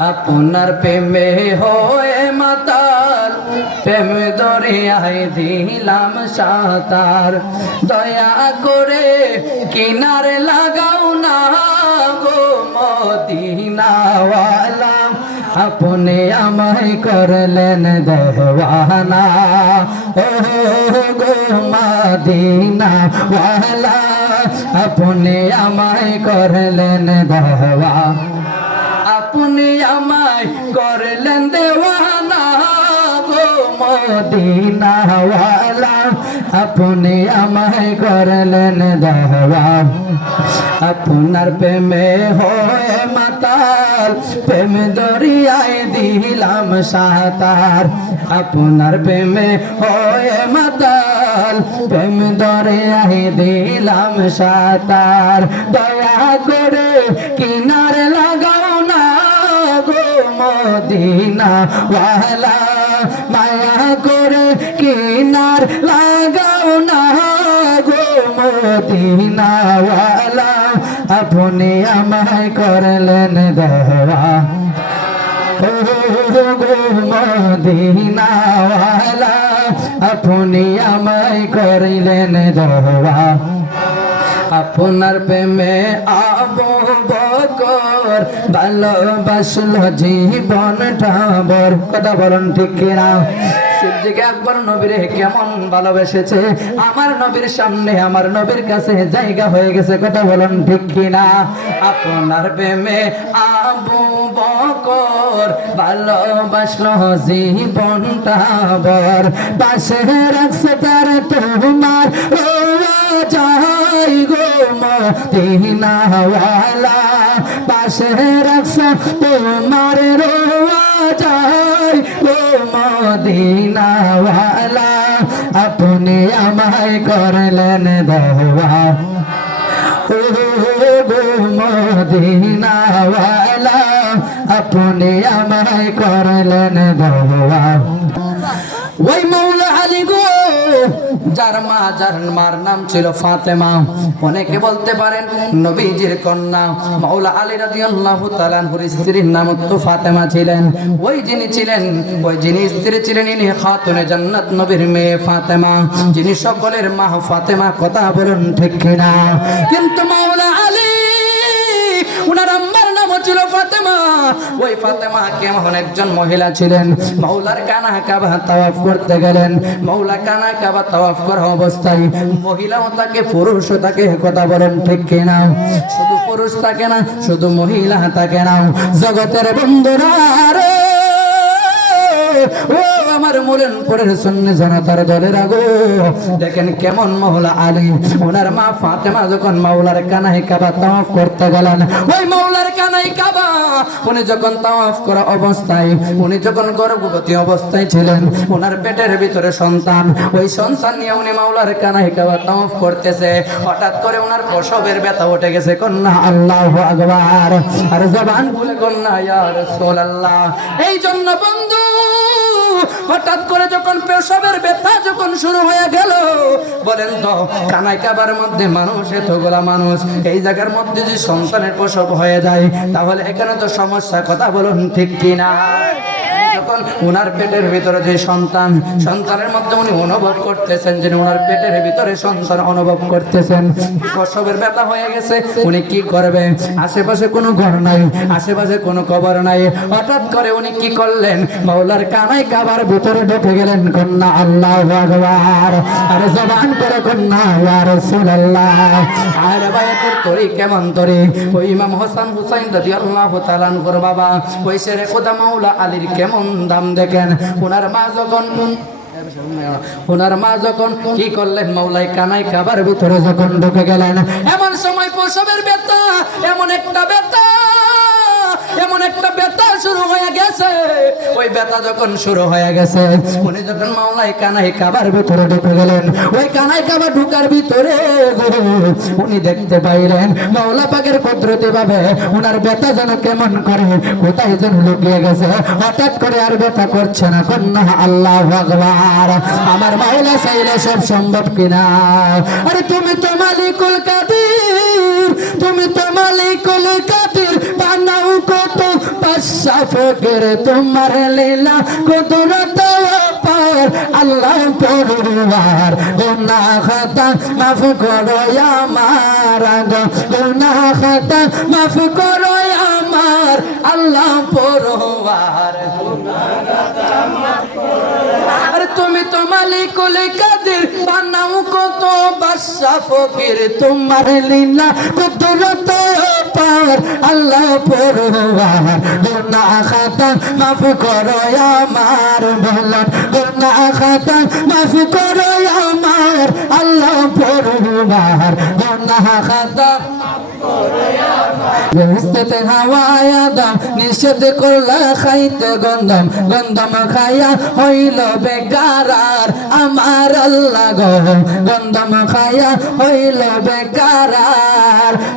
আপনার প্রেমে হয়ে মাতাল, প্রেম দরিয়ায় দিলাম সাঁতার। দয়া করে কিনারে লাগাও না গো মদিনাওয়ালা, আপনি আমায় করলেন দেওয়ানা। ও গো মদিনাওয়ালা, আপনি আমায় করলেন দেওয়ানা, আপনি আমায় করলেন দেওয়ানা গো মদিনাওয়ালা, আপনি আমায় করলেন দেওয়ানা। আপনার প্রেমে হয়ে মাতাল, প্রেম দরিয়ায় দিলাম সাঁতার। আপনার প্রেমে হয়ে মাতাল, প্রেম দরিয়ায় দিলাম সাঁতার। দয়া করে কিনারে লাগাও না গো মদিনাওয়ালা, মায়া করে কিনার লাগাও না গো মদিনাওয়ালা, আপনি আমায় করলেন দেওয়া। ও গো মদিনাওয়ালা, আপনি আমায় করলেন দেওয়া। আপনার প্রেমে আবু বকর ভালোবাসলো জীবনটা ভর। কথা বলুন ঠিক কিনা? সিদ্দিক আকবর নবীরে কেমন ভালোবেসেছে, আমার নবীর সামনে আমার নবীর কাছে জায়গা হয়ে গেছে। কথা বলুন ঠিক কিনা? আপনার প্রেমে আবু বকর ভালোবাসলো জীবনটা ভর, পাশে রাখছে তার তোমার যাই গো মদিনাওয়ালা, পাশে রাখছে তোমার রোয়া যাই গো মদিনাওয়ালা, আপনি আমায় করলেন দেওয়া। ও গো মদিনাওয়ালা, আপনি আমায় করলেন দেওয়া। ওই মৌলা আলী গো, যার মার নাম ছিল ফাতেমা, অনেকে বলতে পারেন নবীজির কন্যা। মাওলা আলী রাদিয়াল্লাহু তাআলা আনহুর স্ত্রীর নাম তো ফাতেমা ছিলেন। ওই যিনি স্ত্রী ছিলেন, ইনি খাতুনে জান্নাত নবীর মেয়ে ফাতেমা, যিনি সকলের মা ফাতেমা। কথা বলুন ঠিক কিনা? কিন্তু মাওলা আলী উনার আম্মার নাম ছিল ফাতেমা। ওই ফাতেমা কেমন একজন মহিলা ছিলেন, মাওলার কানা কাবা তাওয়াফ করতে গেলেন। মাওলা কানা কাবা তাওয়াফ করা অবস্থায় মহিলাও তাকে পুরুষও তাকে। কথা বলেন ঠিক কিনা? শুধু পুরুষ থাকে না, শুধু মহিলা থাকে না। জগতের বন্ধুরা রে, ও আমার মোরেনপুরের সুন্নি জনতার দলের আগো, দেখেন কেমন মাওলা আলী ওনার মা ফাতেমা যখন মাওলার কানাই কাবা তাওয়াফ করতে গেলেন, ওই মাওলার কানাই কাবা উনি যখন তাওয়াফ করা অবস্থায়, উনি যখন গর্ভবতী অবস্থায় ছিলেন, ওনার পেটের ভিতরে সন্তান, ওই সন্তান নিয়ে উনি মাওলার কানাই কাবা তাওয়াফ করতেছে। হঠাৎ করে ওনার প্রসবের ব্যথা উঠে গেছে। কন্যা আল্লাহু আকবার, আর জবান খুলে কন্যা ইয়া রাসূলুল্লাহ। এই জন্য বন্ধু, হঠাৎ করে যখন প্রসবের ব্যথা যখন শুরু হয়ে গেল, বলেন তো কানাই কাবার মধ্যে মানুষ এতগুলা মানুষ, এই জায়গার মধ্যে যদি সন্তানের প্রসব হয়ে যায় তাহলে এখানে তো সমস্যা। কথা বলুন ঠিক কিনা? যখন ওনার পেটের ভিতরে যে সন্তানের মধ্যে উনি অনুভব করতেছেন যে ওনার পেটের ভিতরে সন্তান অনুভব করতেছেন, প্রসবের ব্যথা হয়ে গেছে, উনি কি করবে? আশেপাশে কোনো ঘর নাই, আশেপাশে কোনো কবর নাই। হঠাৎ করে উনি কি করলেন? মাওলার কানাই কাবার ভিতরে ঢুকে গেলেন। কন্যা আল্লাহু আকবার, আর জবান করে কন্যা ইয়া রাসূলুল্লাহ। আর বায়াতের তরি কেমন তরি, ওই ইমাম হাসান হুসাইন রাদিয়াল্লাহু তাআলা আনহুর বাবা, ওই শেরে খোদা মাওলা আলীর কেমন দাম দেখেন। ওনার মা যখন কি করলেন? মাওলাই কানাই কাবার ভিতরে যখন ঢুকে গেলেন, এমন সময় প্রসবের ব্যথা, এমন একটা ব্যথা শুরু হয়ে গেছে। ওই ব্যথা যখন শুরু হয়ে গেছে, উনি যখন মাওলাই কানাই কাবার ভিতরে ঢুকে গেলেন, ওই কানাই কাবা ঢুকার ভিতরে উনি দেখতে পাইলেন মাওলা পাকের কুদরতি ভাবে ওনার ব্যথা যেন কেমন করে কোথায় যেন লুকিয়ে গেছে। হঠাৎ করে আর ব্যথা করছে না, কন্যা আল্লাহু আকবার। আমার মাওলা চাইলে সব সম্ভব কিনা? আরে তুমি তো মালিকুল কাদির, তুমি তো মালিকুল কাদির, বানাও কত বাদশা ফকির, তোমার লীলা কুদরত পার আল্লাহ পরওয়ার। গুনাহ খাতা মাফ করো আমার, গুনাহ খাতা মাফ করো আমার আল্লাহ পরওয়ার। আরে তুমি তো মালিকুল কাদির, বানাও কত বাদশা ফকির, তোমার লীলা কুদরত পার আল্লাহ পরওয়ার। গুনাহ খাতা মাফ করো আমার, বলেন গুনাহ খাতা মাফ করো আমার আল্লাহ পরওয়ার। গুনাহ খাতা বেহেশতে হাওয়ায়া দাম, নিষেধ করলা খাইতে গন্ধম, গন্ধম খাইয়া হইল বেকার আমার আল্লাহ গো, গন্ধম খাইয়া হইল বেকার।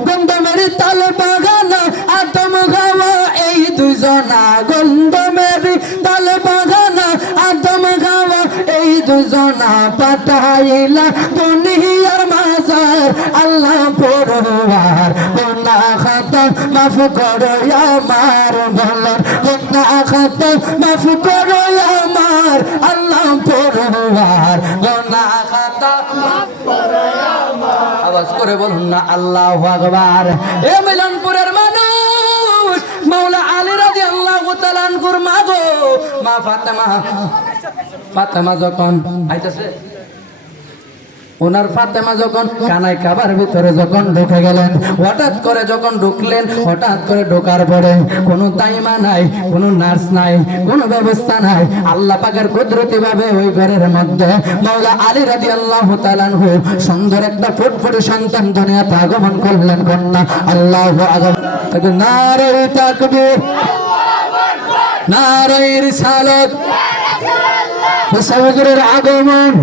গন্ধমের তাল বাগানা আদম গাওয়া এই দুজনা, গন্ধমের তাল বাগানা আদম গাওয়া এই দুজনা, পাঠাইলা দুনিয়ার মাঝার আল্লাহ পরওয়ার। গুনাহ খাতা মাফ করো আমার, বলেন গুনাহ খাতা মাফ করো আমার আল্লাহ পরওয়ার। গুনাহ খাতা মাফ করো আমার, আওয়াজ করে বলুন না আল্লাহু আকবার। এ মিলনপুরের মানুষ, মাওলা আলী রাদিয়াল্লাহু তাআলা আনহুর মা গো, মা ফাতেমা, ফাতেমা যখন আইতাছে ওনার ফাতেমা যখন কানাই কাবার ভিতরে যখন ঢুকে গেলেন, হঠাৎ করে যখন ঢুকলেন, হঠাৎ করে ঢোকার পরে কোনো তাইমা নাই, কোনো নার্স নাই, কোনো ব্যবস্থা নাই। আল্লাহ পাকের কুদরতি ভাবে ওই ঘরের মধ্যে মাওলা আলী রাদিয়াল্লাহু তাআলা আনহু সুন্দর একটা ফুটফুটে সন্তান দুনিয়াতে আগমন করলেন। কন্যা আল্লাহু আকবার, নারে তাকবীর, নারে রিসালাত, হুজুরের আগমন।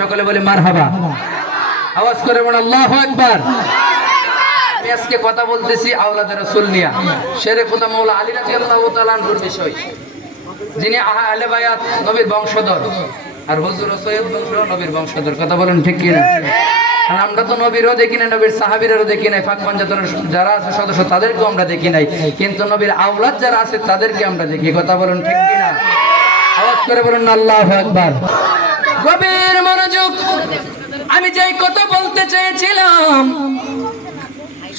সকলে বলে মারহাবা, আওয়াজ করে বলে আল্লাহু আকবার। আমি আজকে কথা বলতেছি আওলাদে রাসূল নিয়া, শেরে খোদা মাওলা আলী রাদিয়াল্লাহু তাআলা আনহুর বিষয়, যিনি আহলে বায়াত নবীর বংশধর, আর হুজুর সৈয়দ বংশ নবীর বংশধর। কথা বলেন ঠিক কি না? আর আমরা তো নবীরও দেখি নাই, নবীর সাহাবীদেরও দেখি নাই, পাক পাঞ্জাতনের যারা আছে সদস্য তাদেরকেও আমরা দেখি নাই, কিন্তু নবীর আওলাদ যারা আছে তাদেরকে আমরা দেখি। কথা বলেন ঠিক কি না? আওয়াজ করে বলেন আল্লাহু আকবার। গভীর মনোযোগ, আমি যেই কথা বলতে চেয়েছিলাম,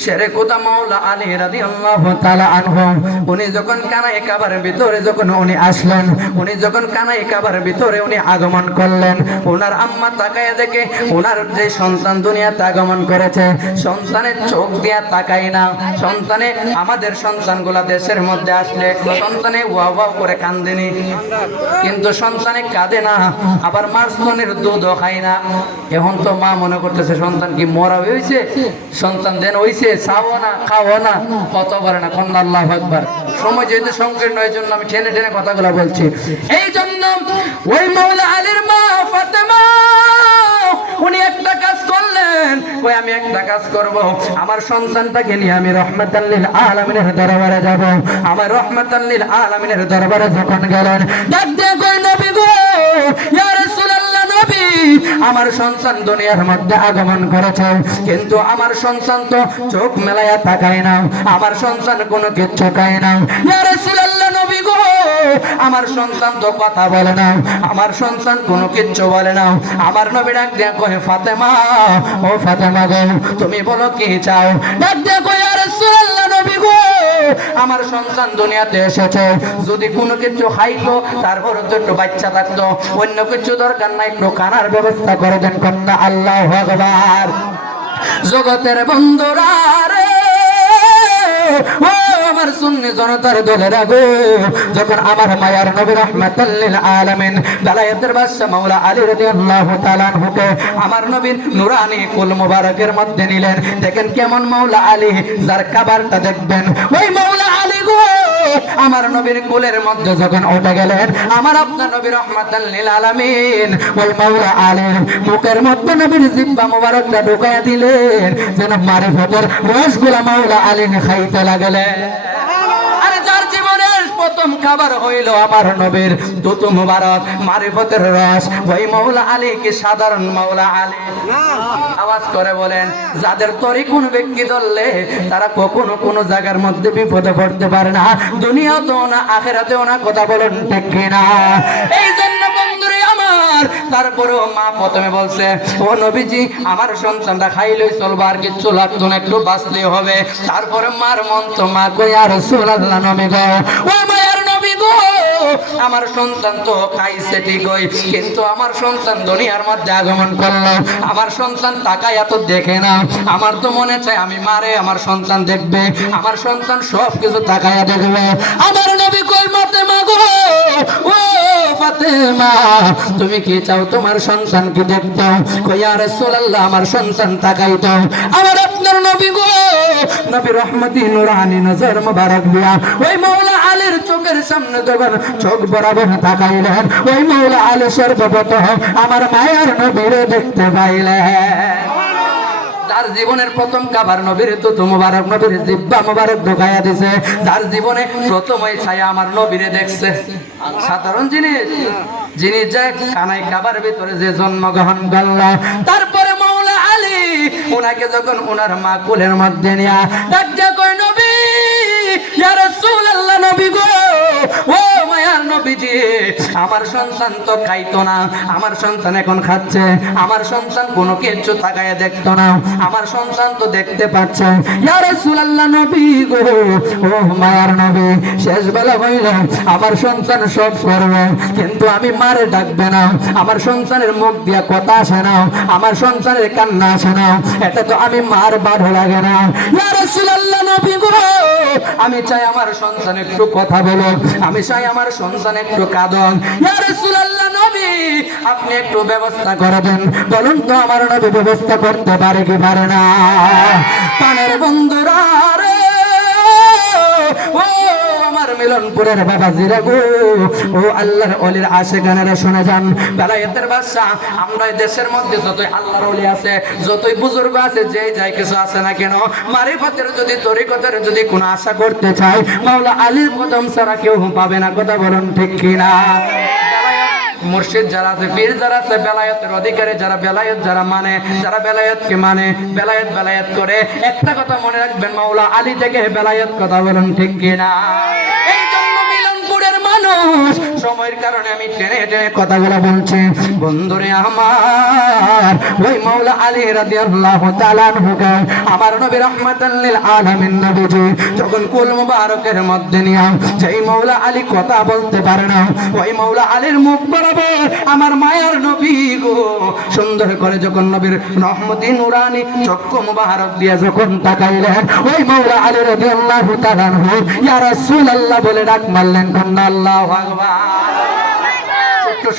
শেরে খোদা মাওলা আলী রাদিয়াল্লাহু তাআলা আনহু উনি যখন কানাই কাবার ভিতরে যখন উনি আসলেন, উনি যখন কানাই কাবার ভিতরে উনি আগমন করলেন, ওনার আম্মা তাকায় দেখে ওনার যে সন্তান দুনিয়াতে আগমন করেছে, সন্তানের চোখ দিয়া তাকায় না। সন্তানে আমাদের সন্তানগুলা দেশের মধ্যে আসলে সন্তানে ওয়া ওয়া করে কান্দেনি, কিন্তু সন্তানে কাঁদে না, আবার মার্সনের দুধও খায় না। এখন তো মা মনে করতেছে সন্তান কি মরা হয়েছে, সন্তান দেন হইছে, চাও না খাও না, কত পারে না। কন্যা আল্লাহু আকবার। সময় যেহেতু সংকীর্ণ, এই জন্য আমি টেনে টেনে কথাগুলো বলছি। এই জন্য ওই মাওলা আলীর মা ফাতেমা উনি একটা কাজ করলেন, ওই আমি একটা কাজ করব, আমার সন্তানটাকে নিয়ে আমি রহমাতাল লিল আলামিনের দরবারে যাব। আমার রহমাতাল লিল আলামিনের দরবারে যখন গেলেন, ডাক দিয়ে কই নবী গো, ইয়া রাসূলুল্লাহ নবী, আমার সন্তান দুনিয়ার মধ্যে আগমন করেছে, কিন্তু আমার সন্তান তো চোখ মেলায়া তাকায় না, আমার সন্তান কোনো কিচ্ছু খায় না। ইয়া রাসূলুল্লাহ নবী গো, আমার সন্তান তো কথা বলে না, আমার সন্তান কোনো কিচ্ছু বলে না। আমার নবী ডাক দিয়ে কয় ফাতেমা, ও ফাতেমা গো, তুমি বলো কি চাও? ডাক দিয়ে কয় ইয়া রাসূলুল্লাহ নবী গো, আমার সন্তান দুনিয়াতে এসেছে, যদি কোনো কিছু খাইতো, তারপর তো একটু বাচ্চা থাকতো, অন্য কিছু দরকার নাই, একটু খানার ব্যবস্থা করে দেন। কন্যা আল্লাহু আকবার। জগতের বন্ধুরা রে, ও আমার সুন্নি জনতার দলেরা গো, যখন আমার মায়ার নবী রাহমাতাল লিল আলামিন বেলায়েতের বাদশা মাওলা আলী রাদিয়াল্লাহু তাআলা আনহুকে আমার নবীর নূরানি কুল মুবারকের মধ্যে নিলেন। দেখেন কেমন মাওলা আলী, যার কাবারটা দেখবেন ওই মাওলা আলী গো আমার নবীর কুলের মধ্যে যখন উঠে গেলেন, আমার আপনার নবী রাহমাতাল লিল আলামিন ওই মাওলা আলীর মুখের মধ্যে নবীর জিহ্বা মুবারকটা ঢুকাইয়া দিলেন, যেন মারিফতের রসগুলা মাওলা আলী খাইতে লাগলেন। আরে যার জীবনের প্রথম খাবার হইল আমার নবীর দুধ মুবারক মারিফতের রস, ওই মাওলা আলী কি সাধারণ মাওলা আলী? আওয়াজ করে বলেন, যাদের তরি কোন ব্যক্তি ধরলে তারা কখনো কোনো জায়গার মধ্যে বিপদে পড়তে পারে না, দুনিয়াতেও না আখিরাতেও না। কথা বলেন ঠিক কিনা? এই জন্য বন্ধুরে আমার, তারপরেও মা প্রথমে বলছে, ও নবীজি আমার সন্তানটা খাইলেই চলবে, আর কিচ্ছু লাগতো না, একটু বাঁচলে হবে। তারপরে মার মন তো মা কই, আর রাসূলুল্লাহ নবী গো, ও মায়ের নবী গো, আমার সন্তান তো খাইছে ঠিকই, কিন্তু আমার সন্তান দুনিয়ার মধ্যে আগমন করলো, আমার সন্তান তাকায়া তো দেখে না। আমার তো মনে চায় আমি মারে আমার সন্তান দেখবে, আমার সন্তান সব কিছু তাকায়া দেখবে। আমার নবী কই, ফাতেমা গো, ও ফাতেমা তুমি কি চাও তোমার সন্তানকে দেখতে? কই, ইয়া রাসূলুল্লাহ আমার সন্তান তাকাইতো। আমার আপনার নবী গো, নবী রহমতি নূরানি নজর মুবারক দিয়া ওই মাওলা আলীর চোখের সামনে যখন চোখ বরাবর তাকাইলেন, ওই মাওলা আলী সর্বপ্রথম আমার মায়ের নবীরে দেখতে পাইলেন। যার জীবনের প্রথম কাবার নবীর দুধ মুবারক নবীর জিহ্বা মুবারক ঢুকাইয়া দিছে, যার জীবনে প্রথম ওই ছায়া আমার নবীরে দেখছে। সাধারণ জিনিস, যিনি যে কানাই কাবার ভিতরে যে জন্মগ্রহণ করল, তারপরে মাওলা আলী ওনাকে যখন ওনার মা কোলের মধ্যে নিয়া ডাক দিয়া কই, নবী, ইয়া রাসূলুল্লাহ নবী গো, ও মায়ার নবীজি আমার সন্তান তো খাইতো না, আমার সন্তান এখন খাচ্ছে, আমার সন্তান কোনো কিছু তাকায়া দেখতো না, আমার সন্তান তো দেখতে পাচ্ছে। ইয়া রাসূলুল্লাহ নবী গো, ও মায়ার নবী, শেষ বেলা হইল, আমার সন্তান সব করবে, কিন্তু আমি মারে ডাকবে না, আমার সন্তানের মুখ দিয়া কথা আসে না, আমার সন্তানের কান্না আসে না, এটা তো আমি মার ভালো লাগে না। ইয়া রাসূলুল্লাহ নবী গো, আমি চাই আমার সন্তান একটু কথা বলো, আমি চাই আমার সন্তান একটু কাঁদন। ইয়া রাসূলুল্লাহ নবী, আপনি একটু ব্যবস্থা করে দেন। বলুন তো আমার নবী ব্যবস্থা করতে পারে কি পারে না? পানের বন্ধুরা রে, ও আমার মিলনপুরের বাবাজিরা গো, ও আল্লাহর ওলির আশিকানেরা শুনে যান। বেলায়েতের বাদশা, আমরা দেশের মধ্যে যতই আল্লাহর ওলি আছে, যতই বুজুর্গ আছে, যে যাই কিছু আছে না কেন, মারিফতের যদি তরিকতের যদি কোনো আশা করতে চায়, মাওলা আলীর কদম ছাড়া কেউ পাবে না। কথা বলুন ঠিক কিনা? মুর্শিদ যারা আছে, পীর যারা আছে, বেলায়েতের অধিকারী যারা, বেলায়েত যারা মানে, যারা বেলায়েতকে মানে, বেলায়েত বেলায়েত করে, একটা কথা মনে রাখবেন, মাওলা আলী থেকে বেলায়েত। কথা বলুন ঠিক কিনা? এই জন্য মিলনপুরের মানুষ, সময়ের কারণে আমি টেনে টেনে কথাগুলো বলছি। বন্ধুরে আমার, ওই মাওলা আলী রাদিয়াল্লাহু তাআলা আনহু আমার নবী রাহমাতাল লিল আলামিন নবীজি যখন কুল মুবারকের মধ্যে নিয়া যেই মাওলা আলী কথা বলতে পারে না, ওই মাওলা আলীর মুখ বরাবর আমার মায়ার নবী গো সুন্দর করে যখন নবীর রহমতি নূরানি চক্ষু মুবারক দিয়া যখন তাকাইলেন, ওই মাওলা আলী রাদিয়াল্লাহু তাআলা আনহু ইয়া রাসূলুল্লাহ বলে ডাক মারলেন। কন্না আল্লাহু আকবার।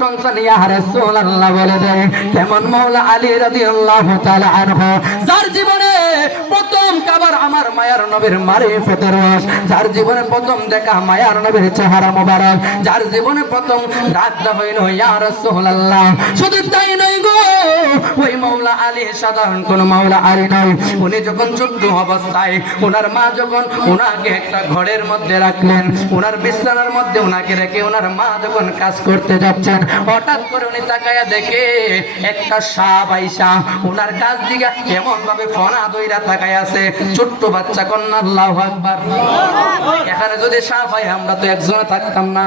সন্তান ইয়া রাসূলুল্লাহ বলে দেয়, কেমন মাওলা আলী রাদিয়াল্লাহু তাআলা আনহু, যার জীবনে প্রথম কাবার আমার মায়ার নবীর মারিফতের রস, যার জীবনে প্রথম দেখা মায়ার নবীর চেহারা মোবারক, যার জীবনে প্রথম ডাকটা হইল ইয়া রাসূলুল্লাহ। শুধু তাই নয় গো, ওই মাওলা আলী সাধারণ কোন মাওলা আলী নয়। উনি যখন ছোট্ট অবস্থায় ওনার মা যখন ওনাকে একটা ঘরের মধ্যে রাখলেন, ওনার বিছানার মধ্যে ওনাকে রেখে ওনার মা যখন কাজ করতে যাচ্ছেন, হঠাৎ করে উনি তাকায়া দেখে একটা সাপ আইসা ওনার কাছ দিকে এমন ভাবে ফনা দইরা তাকায় আছে, ছোট্ট বাচ্চা। কন্যা আল্লাহু আকবার। এখানে যদি সাপ হয় আমরা তো একজনে থাকতাম না,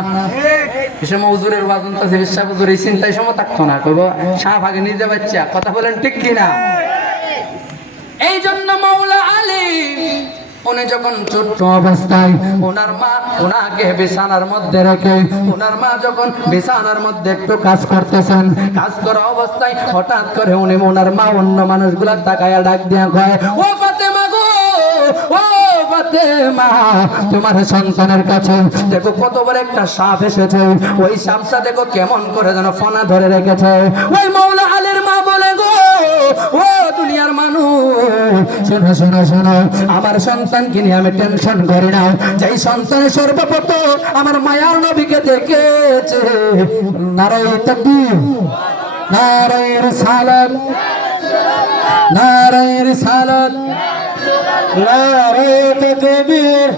এসে হুজুরের ওয়াজন তো বিশ্বাস হুজুর এই চিন্তায় সময় থাকতো না, কইবো সাপ আগে নিজে বাচ্চা। কথা বলেন ঠিক কিনা? এই জন্য মাওলা আলী উনি যখন ছোট্ট অবস্থায় ওনার মা ওনাকে বিছানার মধ্যে রেখে ওনার মা যখন বিছানার মধ্যে একটু কাজ করতেছেন, কাজ করা অবস্থায় হঠাৎ করে উনি ওনার মা অন্য মানুষগুলা তাকায়া ডাক দিয়া কয়, ও ফাতেমা গো, ও ফাতেমা, তোমার সন্তানের কাছে দেখো কত বড় একটা সাপ এসেছে, ওই সাপটা দেখো কেমন করে যেন ফনা ধরে রেখেছে। ওই মাওলা আলীর মা বলে, গো ও দুনিয়ার মানুষ, শোনো শোনো শোনো, আমার সন্তানকে নিয়ে আমি টেনশন করি না, যেই সন্তান সর্বপ্রথম আমার মায়ার নবীকে দেখেছে, নারায়ে তাকবীর, নারায়ে রিসালাত, নারায়ে রিসালাত, নারায়ে তাকবীর,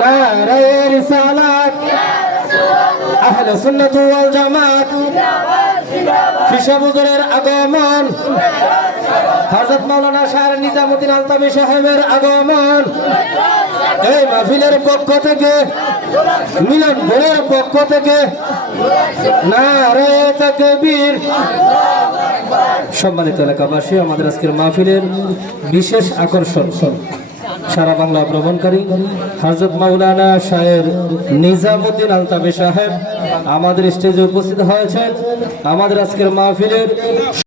নারায়ে রিসালাত, আহলে সুন্নাত ওয়াল জামাত, ফিসা হুজুরের আগমন, হযরত মাওলানা শাহ নিজামুদ্দিন আলতামি সাহেবের আগমন, এই মাহফিলের পক্ষ থেকে, মিলন ভোরের পক্ষ থেকে নারায়ে তাকবীর। সম্মানিত এলাকাবাসী, আমাদের আজকের মাহফিলের বিশেষ আকর্ষণ সারা বাংলা ভ্রমণকারী হযরত মাওলানা শাহ নিজামুদ্দিন আলতামি সাহেব আমাদের স্টেজে উপস্থিত হয়েছেন। আমাদের আজকের মাহফিলের